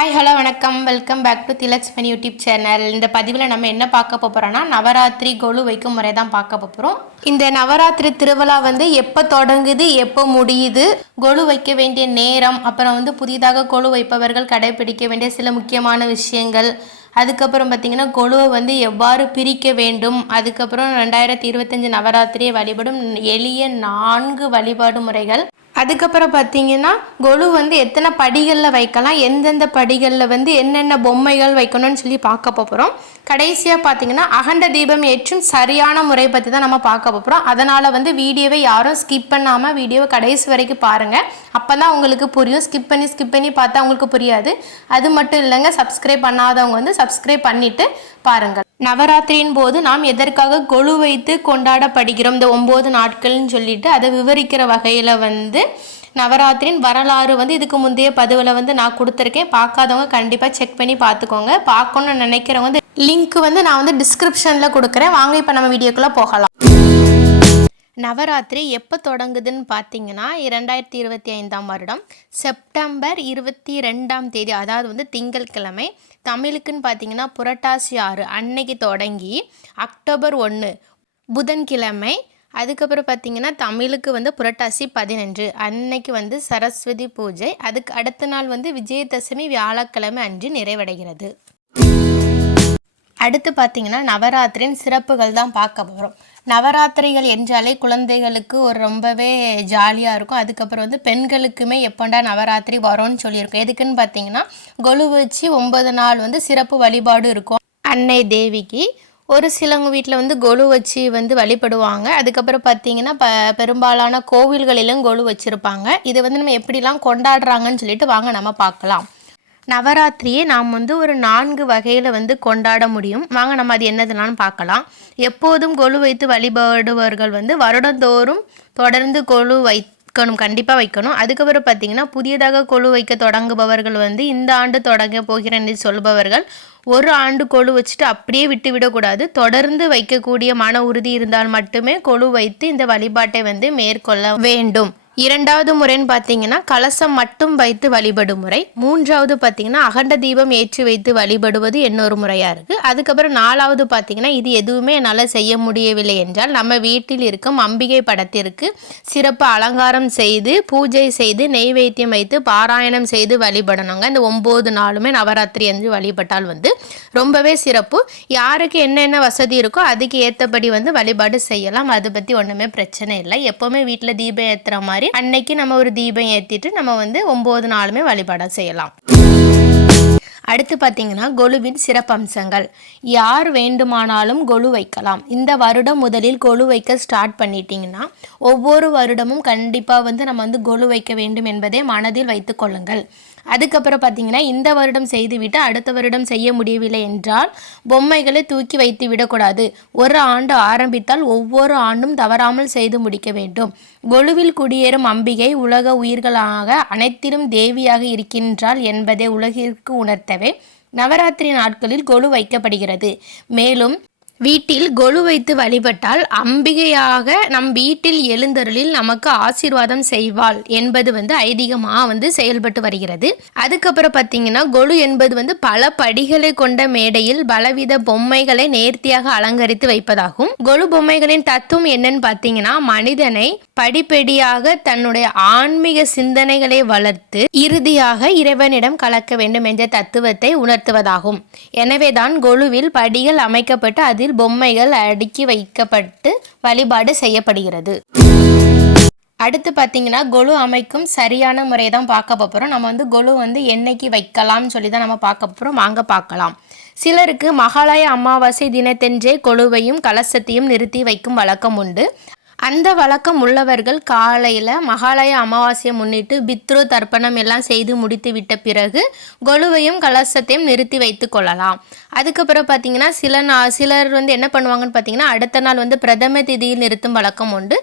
Hi hello வணக்கம் welcome back to Thilakshmani YouTube channel. இந்த பதிவில் நம்ம என்ன பார்க்க போகிறோன்னா நவராத்திரி கொலு வைக்கும் முறை தான் பார்க்க போகிறோம். இந்த நவராத்திரி திருவிழா எப்போ தொடங்குது எப்போ முடியுது, கொலு வைக்க வேண்டிய நேரம், அப்புறம் புதிதாக கொலு வைப்பவர்கள் கடைபிடிக்க வேண்டிய சில முக்கியமான விஷயங்கள், அதுக்கப்புறம் பார்த்திங்கன்னா கொலுவை எவ்வாறு பிரிக்க வேண்டும், அதுக்கப்புறம் 2025 நவராத்திரியை வழிபடும் எளிய 4 வழிபாடு முறைகள், அதுக்கப்புறம் பார்த்தீங்கன்னா கொலு எத்தனை படிகளில் வைக்கலாம், எந்தெந்த படிகளில் என்னென்ன பொம்மைகள் வைக்கணும்னு சொல்லி பார்க்க போகிறோம். கடைசியாக பார்த்தீங்கன்னா அகண்ட தீபம் ஏற்றும் சரியான முறை பற்றி தான் நம்ம பார்க்க போகிறோம். அதனால் வீடியோவை யாரும் ஸ்கிப் பண்ணாமல் வீடியோவை கடைசி வரைக்கும் பாருங்கள். அப்போ தான் உங்களுக்கு புரியும். ஸ்கிப் பண்ணி பார்த்தா உங்களுக்கு புரியாது. அது மட்டும் இல்லைங்க, சப்ஸ்கிரைப் பண்ணாதவங்க சப்ஸ்கிரைப் பண்ணிவிட்டு பாருங்கள். நவராத்திரியின் போது நாம் எதற்காக கொலு வைத்து கொண்டாடப்படுகிறோம் இந்த 9 நாட்கள்னு சொல்லிட்டு அதை விவரிக்கிற வகையில் நவராத்திரியின் வரலாறு இதுக்கு முந்தைய பதிவில் நான் கொடுத்துருக்கேன். பார்க்காதவங்க கண்டிப்பாக செக் பண்ணி பார்த்துக்கோங்க. பார்க்கணுன்னு நினைக்கிறவங்க லிங்க் நான் டிஸ்கிரிப்ஷனில் கொடுக்குறேன். வாங்க இப்போ நம்ம வீடியோக்குள்ளே போகலாம். நவராத்திரி எப்போ தொடங்குதுன்னு பார்த்தீங்கன்னா 2025 வருடம் செப்டம்பர் 22ஆம் தேதி, அதாவது திங்கட்கிழமை. தமிழுக்குன்னு பார்த்தீங்கன்னா புரட்டாசி 6 அன்னைக்கு தொடங்கி அக்டோபர் 1 புதன்கிழமை. அதுக்கப்புறம் பார்த்தீங்கன்னா தமிழுக்கு புரட்டாசி 15 அன்னைக்கு சரஸ்வதி பூஜை. அதுக்கு அடுத்த நாள் விஜயதசமி வியாழக்கிழமை அன்று நிறைவடைகிறது. அடுத்து பார்த்தீங்கன்னா நவராத்திரியின் சிறப்புகள் தான் பார்க்க போகிறோம். நவராத்திரிகள் என்றாலே குழந்தைகளுக்கு ஒரு ரொம்பவே ஜாலியாக இருக்கும். அதுக்கப்புறம் பெண்களுக்குமே எப்போண்டா நவராத்திரி வரும்னு சொல்லியிருக்கோம். எதுக்குன்னு பார்த்தீங்கன்னா கொலு வச்சு 9 நாள் சிறப்பு வழிபாடு இருக்கும் அன்னை தேவிக்கு. ஒரு சிலவங்க வீட்டில் கொலு வச்சு வழிபடுவாங்க. அதுக்கப்புறம் பார்த்தீங்கன்னா பெரும்பாலான கோவில்களிலும் கொலு வச்சுருப்பாங்க. இது நம்ம எப்படிலாம் கொண்டாடுறாங்கன்னு சொல்லிட்டு வாங்க நம்ம பார்க்கலாம். நவராத்திரியை நாம் ஒரு 4 வகையில் கொண்டாட முடியும். வாங்க நம்ம அது என்னதுனாலும் பார்க்கலாம். எப்போதும் கொலு வைத்து வழிபடுபவர்கள் வருடந்தோறும் தொடர்ந்து கொலு வைக்கணும், கண்டிப்பாக வைக்கணும். அதுக்கப்புறம் பார்த்திங்கன்னா புதியதாக கொலு வைக்க தொடங்குபவர்கள் இந்த ஆண்டு தொடங்க போகிறேன் என்று சொல்பவர்கள் ஒரு ஆண்டு கொலு வச்சுட்டு அப்படியே விட்டு விடக்கூடாது. தொடர்ந்து வைக்கக்கூடிய மன உறுதி இருந்தால் மட்டுமே கொலு வைத்து இந்த வழிபாட்டை மேற்கொள்ள வேண்டும். 2வது முறைன்னு பார்த்தீங்கன்னா கலசம் மட்டும் வைத்து வழிபடும் முறை. 3வது பார்த்தீங்கன்னா அகண்ட தீபம் ஏற்றி வைத்து வழிபடுவது இன்னொரு முறையாக இருக்குது. அதுக்கப்புறம் 4வது பார்த்தீங்கன்னா இது எதுவுமே என்னால் செய்ய முடியவில்லை என்றால் நம்ம வீட்டில் இருக்கும் அம்பிகை படத்திற்கு சிறப்பு அலங்காரம் செய்து பூஜை செய்து நெய்வேத்தியம் வைத்து பாராயணம் செய்து வழிபடணுங்க. இந்த 9 நாளுமே நவராத்திரி என்று வழிபட்டால் ரொம்பவே சிறப்பு. யாருக்கு என்னென்ன வசதி இருக்கோ அதுக்கு ஏற்றபடி வழிபாடு செய்யலாம். அதை பற்றி ஒன்றுமே பிரச்சனை இல்லை. எப்போவுமே வீட்டில் தீபம் ஏற்றுற மாதிரி அன்னைக்கு நம்ம ஒரு தீபம் ஏற்றிட்டு நம்ம 9 நாளுமே வழிபாடு செய்யலாம். அடுத்து பார்த்தீங்கன்னா கொலுவின் சிறப்பம்சங்கள். யார் வேண்டுமானாலும் கொலு வைக்கலாம். இந்த வருடம் முதலில் கொலு வைக்க ஸ்டார்ட் பண்ணிட்டீங்கன்னா ஒவ்வொரு வருடமும் கண்டிப்பாக நம்ம கொலு வைக்க வேண்டும் என்பதை மனதில் வைத்து கொள்ளுங்கள். அதுக்கப்புறம் பார்த்தீங்கன்னா இந்த வருடம் செய்துவிட்டு அடுத்த வருடம் செய்ய முடியவில்லை என்றால் பொம்மைகளை தூக்கி வைத்து விடக்கூடாது. ஒரு ஆண்டு ஆரம்பித்தால் ஒவ்வொரு ஆண்டும் தவறாமல் செய்து முடிக்க வேண்டும். கொலுவில் குடியேறும் அம்பிகை உலக உயிர்களாக அனைத்திலும் தேவியாக இருக்கின்றாள் என்பதை உலகிற்கு உணர்த்தவே நவராத்திரி நாட்களில் கொலு வைக்கப்படுகிறது. மேலும் வீட்டில் கொலு வைத்து வழிபட்டால் அம்பிகையாக நம் வீட்டில் எழுந்தருளில் நமக்கு ஆசீர்வாதம் செய்வாள் என்பது ஐதீகமாக செயல்பட்டு வருகிறது. அதுக்கப்புறம் பார்த்தீங்கன்னா கொலு என்பது பல படிகளை கொண்ட மேடையில் பலவித பொம்மைகளை நேர்த்தியாக அலங்கரித்து வைப்பதாகும். கொலு பொம்மைகளின் தத்துவம் என்னன்னு பார்த்தீங்கன்னா மனிதனை படிப்படியாக தன்னுடைய ஆன்மீக சிந்தனைகளை வளர்த்து இறுதியாக இறைவனிடம் கலக்க வேண்டும் என்ற தத்துவத்தை உணர்த்துவதாகும். எனவேதான் கொலுவில் படிகள் அமைக்கப்பட்டு அதில் பொம்மைகள் அடுக்கி வைக்கப்பட்டு வழிபாடு செய்யப்படுகிறது. அடுத்து பார்த்தீங்கன்னா கொலு அமைக்கும் சரியான முறை தான் பார்க்க போகிறோம். நம்ம கொலு என்னைக்கு வைக்கலாம்னு சொல்லி தான் நம்ம பார்க்க போகிறோம். வாங்க பார்க்கலாம். சிலருக்கு மகாலய அமாவாசை தினத்தென்றே கொலுவையும் கலசத்தையும் நிறுத்தி வைக்கும் வழக்கம் உண்டு. அந்த வழக்கம் உள்ளவர்கள் காலையில் மகாலய அமாவாசையை முன்னிட்டு பித்ரு தர்ப்பணம் எல்லாம் செய்து முடித்து விட்ட பிறகு கொலுவையும் கலசத்தையும் நிறுத்தி வைத்து கொள்ளலாம். அதுக்கப்புறம் பார்த்தீங்கன்னா சிலர் என்ன பண்ணுவாங்கன்னு பார்த்தீங்கன்னா அடுத்த நாள் பிரதம திதியில் நிறுத்தும் வழக்கம் உண்டு.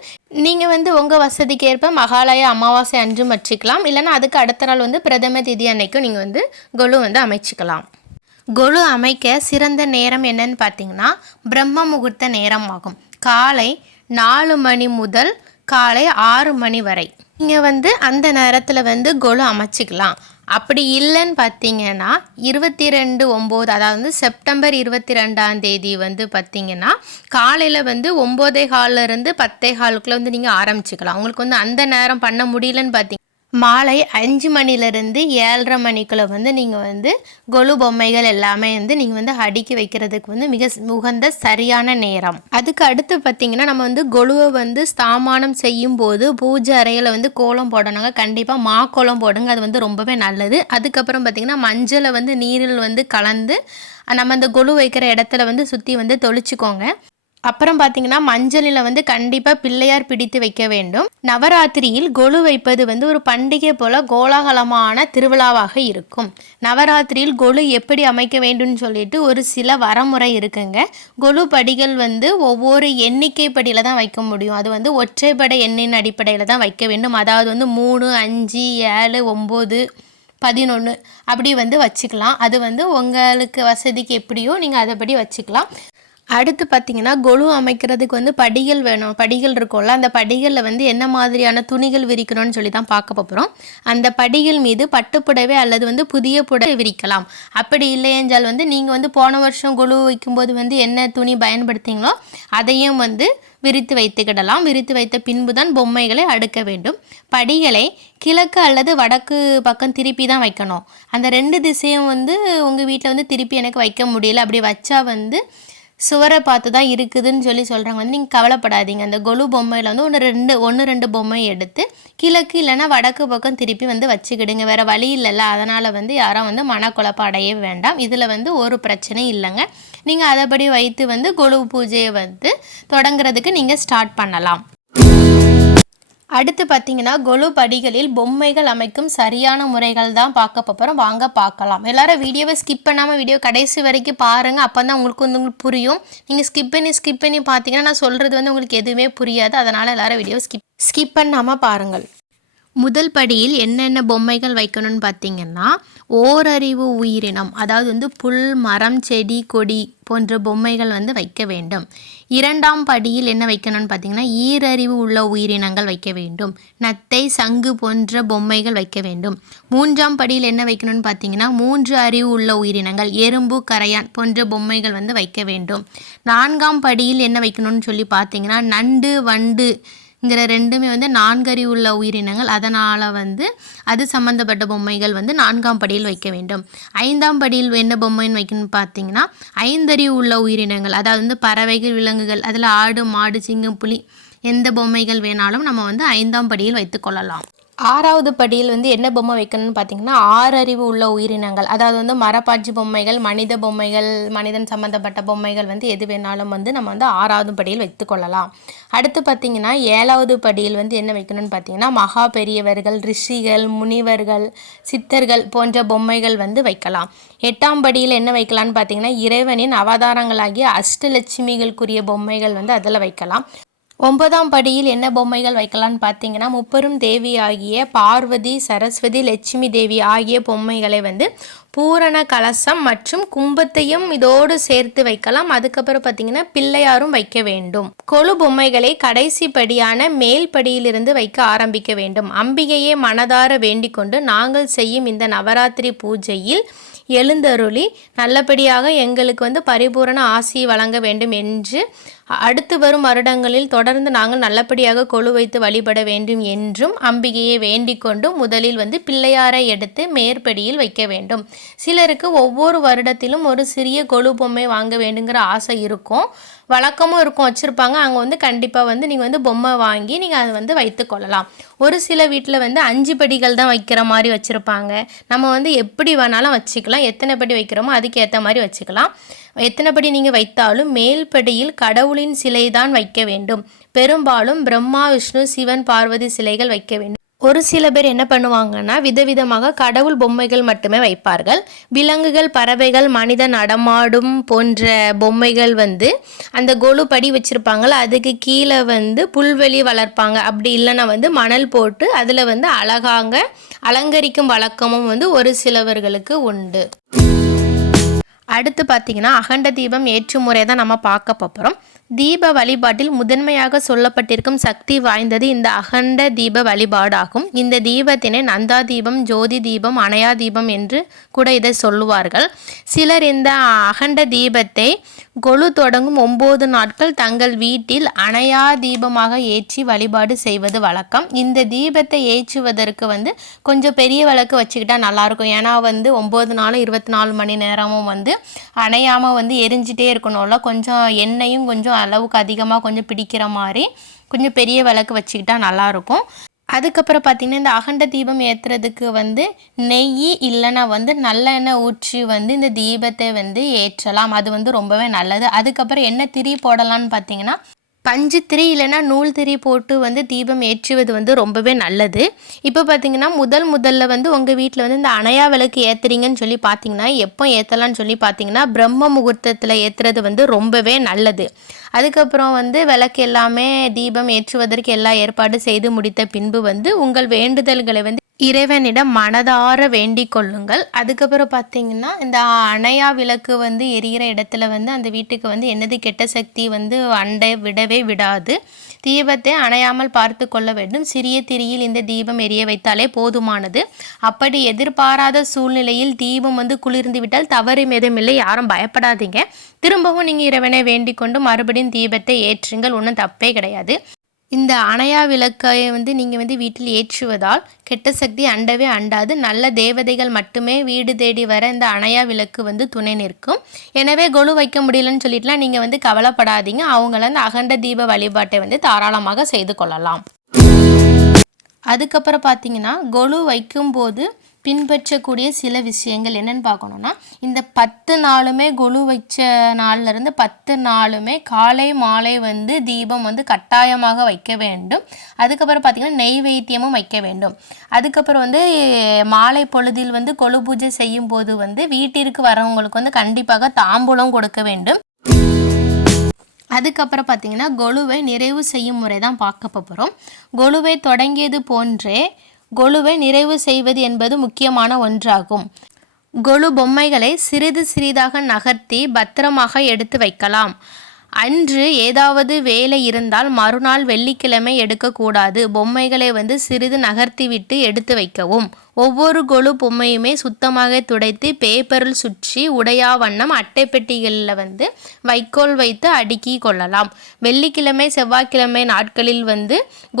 நீங்கள் உங்கள் வசதிக்கு ஏற்ப மகாலய அமாவாசை அன்றும் வச்சுக்கலாம். இல்லைன்னா அதுக்கு அடுத்த நாள் பிரதம திதி அன்னைக்கும் நீங்கள் கொலு அமைச்சிக்கலாம். கொலு அமைக்க சிறந்த நேரம் என்னன்னு பார்த்தீங்கன்னா பிரம்ம முகூர்த்த நேரம் ஆகும். காலை 4 மணி முதல் காலை 6 மணி வரை நீங்கள் அந்த நேரத்தில் கொலு அமைச்சிக்கலாம். அப்படி இல்லைன்னு பார்த்தீங்கன்னா 22/9 அதாவது செப்டம்பர் 22ஆம் தேதி வந்து பார்த்தீங்கன்னா காலையில் வந்து 9:15 10:15 வந்து நீங்கள் ஆரம்பிச்சுக்கலாம். உங்களுக்கு வந்து அந்த நேரம் பண்ண முடியலன்னு பார்த்தீங்கன்னா மாலை 5 மணிலேருந்து 7:30 மணிக்குள்ளே வந்து நீங்கள் வந்து கொலு பொம்மைகள் எல்லாமே வந்து நீங்கள் வந்து அடுக்கி வைக்கிறதுக்கு வந்து மிக உகந்த சரியான நேரம். அதுக்கு அடுத்து பார்த்திங்கன்னா நம்ம வந்து கொலுவை வந்து ஸ்தாமானம் செய்யும் போது பூஜை அறையில் வந்து கோலம் போடணுங்க. கண்டிப்பாக மாக்கோலம் போடுங்க, அது வந்து ரொம்பவே நல்லது. அதுக்கப்புறம் பார்த்திங்கன்னா மஞ்சளை வந்து நீரில் வந்து கலந்து நம்ம அந்த கொலு வைக்கிற இடத்துல வந்து சுற்றி வந்து தொளிச்சுக்கோங்க. அப்புறம் பார்த்தீங்கன்னா மஞ்சளில் வந்து கண்டிப்பாக பிள்ளையார் பிடித்து வைக்க வேண்டும். நவராத்திரியில் கொலு வைப்பது வந்து ஒரு பண்டிகை போல் கோலாகலமான திருவிழாவாக இருக்கும். நவராத்திரியில் கொலு எப்படி அமைக்க வேண்டும்னு சொல்லிட்டு ஒரு சில வரமுறை இருக்குங்க. கொலு படிகள் வந்து ஒவ்வொரு எண்ணிக்கை படியில் தான் வைக்க முடியும். அது வந்து ஒற்றைப்படை எண்ணின் அடிப்படையில் தான் வைக்க வேண்டும். அதாவது வந்து 3, 5, 7, 9, 11 அப்படி வந்து வச்சுக்கலாம். அது வந்து உங்களுக்கு வசதிக்கு எப்படியோ நீங்கள் அதைப்படி வச்சுக்கலாம். அடுத்து பார்த்திங்கன்னா கொலு அமைக்கிறதுக்கு வந்து படிகள் வேணும். படிகள் இருக்கும்ல, அந்த படிகளில் வந்து என்ன மாதிரியான துணிகள் விரிக்கணும்னு சொல்லி தான் பார்க்க போகிறோம். அந்த படிகள் மீது பட்டுப்புடவை அல்லது வந்து புதிய புடவை விரிக்கலாம். அப்படி இல்லையென்றால் வந்து நீங்கள் வந்து போன வருஷம் கொலு வைக்கும்போது வந்து என்ன துணி பயன்படுத்திங்களோ அதையும் வந்து விரித்து வைத்துக்கிடலாம். விரித்து வைத்த பின்பு தான் பொம்மைகளை அடுக்க வேண்டும். படிகளை கிழக்கு அல்லது வடக்கு பக்கம் திருப்பி தான் வைக்கணும். அந்த 2 திசையும் வந்து உங்கள் வீட்டில் வந்து திருப்பி எனக்கு வைக்க முடியல, அப்படி வச்சா வந்து சுவரை பார்த்து தான் இருக்குதுன்னு சொல்கிறாங்க. வந்து நீங்கள் கவலைப்படாதீங்க. அந்த கொலு பொம்மையில் வந்து ஒன்று ரெண்டு பொம்மை எடுத்து கிழக்கு இல்லைன்னா வடக்கு பக்கம் திருப்பி வந்து வச்சுக்கிடுங்க. வேறு வழி இல்லைல்ல, அதனால் வந்து யாரும் வந்து மனக்குழப்பம் அடைய வேண்டாம். இதில் வந்து ஒரு பிரச்சனையும் இல்லைங்க. நீங்கள் அதைப்படி வைத்து வந்து கொலு பூஜையை வந்து தொடங்குறதுக்கு நீங்கள் ஸ்டார்ட் பண்ணலாம். அடுத்து பார்த்தீங்கன்னா கொலு படிகளில் பொம்மைகள் அமைக்கும் சரியான முறைகள் தான் பார்க்க போகிறோம். வாங்க பார்க்கலாம். எல்லாரும் வீடியோவை ஸ்கிப் பண்ணாமல் வீடியோ கடைசி வரைக்கும் பாருங்கள். அப்போ தான் உங்களுக்கு வந்து உங்களுக்கு புரியும். நீங்கள் ஸ்கிப் பண்ணி பார்த்தீங்கன்னா நான் சொல்கிறது வந்து உங்களுக்கு எதுவுமே புரியாது. அதனால் எல்லாரும் வீடியோ ஸ்கிப் பண்ணாமல் பாருங்கள். முதல் படியில் என்னென்ன பொம்மைகள் வைக்கணும்னு பார்த்தீங்கன்னா ஓரறிவு உயிரினம், அதாவது வந்து புல், மரம், செடி, கொடி போன்ற பொம்மைகள் வந்து வைக்க வேண்டும். 2ஆம் படியில் என்ன வைக்கணும்னு பார்த்தீங்கன்னா ஈரறிவு உள்ள உயிரினங்கள் வைக்க வேண்டும். நத்தை, சங்கு போன்ற பொம்மைகள் வைக்க வேண்டும். 3ஆம் படியில் என்ன வைக்கணும்னு பார்த்தீங்கன்னா 3 அறிவு உள்ள உயிரினங்கள், எறும்பு, கரையான் போன்ற பொம்மைகள் வந்து வைக்க வேண்டும். 4ஆம் படியில் என்ன வைக்கணும்னு சொல்லி பார்த்தீங்கன்னா நண்டு, வண்டு இங்கிற 2மே வந்து 4 அறிவு உள்ள உயிரினங்கள். அதனால் வந்து அது சம்மந்தப்பட்ட பொம்மைகள் வந்து 4ஆம் படியில் வைக்க வேண்டும். 5ஆம் படியில் என்ன பொம்மைன்னு வைக்கணும்னு பார்த்தீங்கன்னா 5 அறிவு உள்ள உயிரினங்கள், அதாவது வந்து பறவைகள், விலங்குகள், அதில் ஆடு, மாடு, சிங்கம், புலி எந்த பொம்மைகள் வேணாலும் நம்ம வந்து 5ஆம் படியில் வைத்துக்கொள்ளலாம். 6வது படியில் வந்து என்ன பொம்மை வைக்கணும்னு பார்த்தீங்கன்னா 6 அறிவு உள்ள உயிரினங்கள், அதாவது வந்து மரப்பாச்சி பொம்மைகள், மனித பொம்மைகள், மனிதன் சம்மந்தப்பட்ட பொம்மைகள் வந்து எது வேணாலும் வந்து நம்ம வந்து 6வது படியில் வைத்துக்கொள்ளலாம். அடுத்து பார்த்திங்கன்னா 7வது படியில் வந்து என்ன வைக்கணும்னு பார்த்தீங்கன்னா மகா பெரியவர்கள், ரிஷிகள், முனிவர்கள், சித்தர்கள் போன்ற பொம்மைகள் வந்து வைக்கலாம். 8ஆம் படியில் என்ன வைக்கலான்னு பார்த்தீங்கன்னா இறைவனின் அவதாரங்களாகிய அஷ்டலட்சுமிகளுக்குரிய பொம்மைகள் வந்து அதில் வைக்கலாம். 9ஆம் படியில் என்ன பொம்மைகள் வைக்கலான்னு பார்த்தீங்கன்னா முப்பெரும் தேவி ஆகிய பார்வதி, சரஸ்வதி, லட்சுமி தேவி ஆகிய பொம்மைகளை வந்து பூரண கலசம் மற்றும் கும்பத்தையும் இதோடு சேர்த்து வைக்கலாம். அதுக்கப்புறம் பார்த்தீங்கன்னா பிள்ளையாரும் வைக்க வேண்டும். கொலு பொம்மைகளை கடைசி படியான மேல் படியிலிருந்து வைக்க ஆரம்பிக்க வேண்டும். அம்பிகையை மனதார வேண்டிக் கொண்டு நாங்கள் செய்யும் இந்த நவராத்திரி பூஜையில் எழுந்தருளி நல்லபடியாக எங்களுக்கு வந்து பரிபூரண ஆசி வழங்க வேண்டும் என்று அடுத்து வரும் வருடங்களில் தொடர்ந்து நாங்கள் நல்லபடியாக கொலு வைத்து வழிபட வேண்டும் என்றும் அம்பிகையை வேண்டிக் கொண்டு முதலில் வந்து பிள்ளையாரை எடுத்து மேற்படியில் வைக்க வேண்டும். சிலருக்கு ஒவ்வொரு வருடத்திலும் ஒரு சிறிய கொலு பொம்மை வாங்க வேண்டுங்கிற ஆசை இருக்கும், வழக்கமும் இருக்கும், வச்சுருப்பாங்க. அங்கே வந்து கண்டிப்பாக வந்து நீங்கள் வந்து பொம்மை வாங்கி நீங்கள் அதை வந்து வைத்து கொள்ளலாம். ஒரு சில வீட்டில் வந்து 5 படிகள் தான் வைக்கிற மாதிரி வச்சுருப்பாங்க. நம்ம வந்து எப்படி வேணாலும் வச்சுக்கலாம், எத்தனை படி வைக்கிறோமோ அதுக்கு ஏற்ற மாதிரி வச்சுக்கலாம். எத்தனை படி நீங்கள் வைத்தாலும் மேல் படியில் கடவுளின் சிலை தான் வைக்க வேண்டும். பெரும்பாலும் பிரம்மா, விஷ்ணு, சிவன், பார்வதி சிலைகள் வைக்க வேண்டும். ஒரு சில பேர் என்ன பண்ணுவாங்கன்னா விதவிதமாக கடவுள் பொம்மைகள் மட்டுமே வைப்பார்கள். விலங்குகள், பறவைகள், மனித நடமாடும் போன்ற பொம்மைகள் வந்து அந்த கொலு படி வச்சுருப்பாங்கள அதுக்கு கீழே வந்து புல்வெளி வளர்ப்பாங்க. அப்படி இல்லைன்னா வந்து மணல் போட்டு அதில் வந்து அழகாக அலங்கரிக்கும் வழக்கமும் வந்து ஒரு சிலவர்களுக்கு உண்டு. அடுத்து பார்த்திங்கன்னா அகண்ட தீபம் ஏற்றும் முறை தான் நம்ம பார்க்க போகிறோம். தீப வழிபாட்டில் முதன்மையாக சொல்லப்பட்டிருக்கும் சக்தி வாய்ந்தது இந்த அகண்ட தீப வழிபாடாகும். இந்த தீபத்தினை நந்தா தீபம், ஜோதி தீபம், அணையா தீபம் என்று கூட இதை சொல்லுவார்கள். சிலர் இந்த அகண்ட தீபத்தை கொலு தொடங்கும் 9 நாட்கள் தங்கள் வீட்டில் அணையா தீபமாக ஏற்றி வழிபாடு செய்வது வழக்கம். இந்த தீபத்தை ஏற்றுவதற்கு கொஞ்சம் பெரிய விளக்கு வச்சுக்கிட்டா நல்லாயிருக்கும். ஏன்னா 9 நாளும் 24 மணி நேரமும் அணையாமல் எரிஞ்சிட்டே இருக்கணும்ல. கொஞ்சம் எண்ணெயும் கொஞ்சம் அளவுக்கு அதிகமாக கொஞ்சம் பிடிக்கிற மாதிரி கொஞ்சம் பெரிய விளக்கு வச்சுக்கிட்டா நல்லாயிருக்கும். அதுக்கப்புறம் பார்த்திங்கன்னா இந்த அகண்ட தீபம் ஏற்றுறதுக்கு நெய் இல்லைன்னா நல்லெண்ணெய் ஊற்றி இந்த தீபத்தை ஏற்றலாம். அது ரொம்பவே நல்லது. அதுக்கப்புறம் என்ன திரி போடலான்னு பார்த்திங்கன்னா பஞ்சு திரி இல்லைன்னா நூல் திரி போட்டு தீபம் ஏற்றுவது ரொம்பவே நல்லது. இப்போ பார்த்திங்கன்னா முதல்ல உங்கள் வீட்டில் இந்த அணையா விளக்கு ஏற்றுறீங்கன்னு சொல்லி பார்த்தீங்கன்னா எப்போ ஏற்றலான்னு சொல்லி பார்த்தீங்கன்னா பிரம்ம முகூர்த்தத்தில் ஏற்றுறது ரொம்பவே நல்லது. அதுக்கப்புறம் விளக்கு எல்லாமே தீபம் ஏற்றுவதற்கு எல்லா ஏற்பாடு செய்து முடித்த பின்பு உங்கள் வேண்டுதல்களை இறைவனிடம் மனதார வேண்டிக் கொள்ளுங்கள். அதுக்கப்புறம் பார்த்தீங்கன்னா இந்த அணையா விளக்கு எரிகிற இடத்துல அந்த வீட்டுக்கு என்னது கெட்ட சக்தி அண்டை விடவே விடாது. தீபத்தை அணையாமல் பார்த்து கொள்ள வேண்டும். சிறிய திரியில் இந்த தீபம் எரிய வைத்தாலே போதுமானது. அப்படி எதிர்பாராத சூழ்நிலையில் தீபம் குளிர்ந்து விட்டால் தவறு எதுவுமில்லை, யாரும் பயப்படாதீங்க. திரும்பவும் நீங்கள் இறைவனை வேண்டிக் கொண்டு மறுபடியும் தீபத்தை ஏற்றுங்கள், ஒன்றும் தப்பே கிடையாது. இந்த அணையா விளக்கை நீங்கள் வீட்டில் ஏற்றுவதால் கெட்ட சக்தி அண்டவே அண்டாது. நல்ல தேவதைகள் மட்டுமே வீடு தேடி வர இந்த அணையா விளக்கு துணை நிற்கும். எனவே கொலு வைக்க முடியலன்னு சொல்லிட்டுலாம் நீங்கள் கவலைப்படாதீங்க. அவங்கள அந்த அகண்ட தீப வழிபாட்டை தாராளமாக செய்து கொள்ளலாம். அதுக்கப்புறம் பார்த்தீங்கன்னா கொலு வைக்கும்போது பின்பற்றக்கூடிய சில விஷயங்கள் என்னென்னு பார்க்கணுன்னா, இந்த 10 நாளுமே கொலு வச்ச நாள்லேருந்து 10 நாளுமே காலை மாலை தீபம் கட்டாயமாக வைக்க வேண்டும். அதுக்கப்புறம் பார்த்திங்கன்னா நெய்வேத்தியமும் வைக்க வேண்டும். அதுக்கப்புறம் மாலை பொழுதில் கொலு பூஜை செய்யும் போது வீட்டிற்கு வரவங்களுக்கு கண்டிப்பாக தாம்பூலம் கொடுக்க வேண்டும். அதுக்கப்புறம் பார்த்திங்கன்னா கொலுவை நிறைவு செய்யும் முறை தான் பார்க்க போகிறோம். கொலுவை தொடங்கியது போன்றே கொலுவை நிறைவு செய்வது என்பது முக்கியமான ஒன்றாகும். கொலு பொம்மைகளை சிறிது சிறிதாக நகர்த்தி பத்திரமாக எடுத்து வைக்கலாம். அன்று ஏதாவது வேலை இருந்தால் மறுநாள் வெள்ளிக்கிழமை எடுக்கக்கூடாது. பொம்மைகளை சிறிது நகர்த்தி விட்டு எடுத்து வைக்கவும். ஒவ்வொரு கொலு பொம்மையுமே சுத்தமாக துடைத்து பேப்பரில் சுற்றி உடையா வண்ணம் அட்டைப்பெட்டிகளில் வைக்கோல் வைத்து அடுக்கி கொள்ளலாம். வெள்ளிக்கிழமை செவ்வாய்க்கிழமை நாட்களில்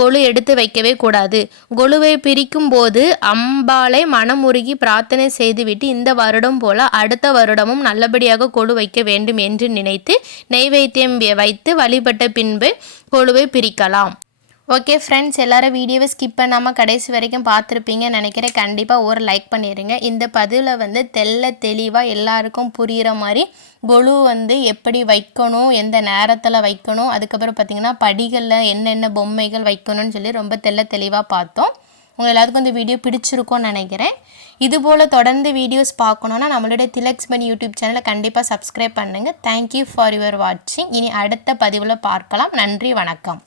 கொலு எடுத்து வைக்கவே கூடாது. கொலுவை பிரிக்கும் போது அம்பாளை மனமுருகி பிரார்த்தனை செய்துவிட்டு இந்த வருடம் போல அடுத்த வருடமும் நல்லபடியாக கொலு வைக்க வேண்டும் என்று நினைத்து நெய்வேத்தியம் வைத்து வழிபட்ட பின்பு கொலுவை பிரிக்கலாம். ஓகே ஃப்ரெண்ட்ஸ், எல்லோரும் வீடியோவை ஸ்கிப் பண்ணாமல் கடைசி வரைக்கும் பார்த்துருப்பீங்கன்னு நினைக்கிறேன். கண்டிப்பாக ஒரு லைக் பண்ணிடுங்க. இந்த பதிவில் தெளிவாக எல்லாருக்கும் புரிகிற மாதிரி கொலு எப்படி வைக்கணும், எந்த நேரத்தில் வைக்கணும், அதுக்கப்புறம் பார்த்திங்கன்னா படிகளில் என்னென்ன பொம்மைகள் வைக்கணும்னு சொல்லி ரொம்ப தெளிவாக பார்த்தோம். உங்கள் எல்லாத்துக்கும் இந்த வீடியோ பிடிச்சிருக்கும்னு நினைக்கிறேன். இதுபோல் தொடர்ந்து வீடியோஸ் பார்க்கணுன்னா நம்மளுடைய திலக்ஸ்மணி யூடியூப் சேனலை கண்டிப்பாக சப்ஸ்கிரைப் பண்ணுங்கள். தேங்க்யூ ஃபார் யுவர் வாட்சிங். இனி அடுத்த பதிவில் பார்க்கலாம். நன்றி, வணக்கம்.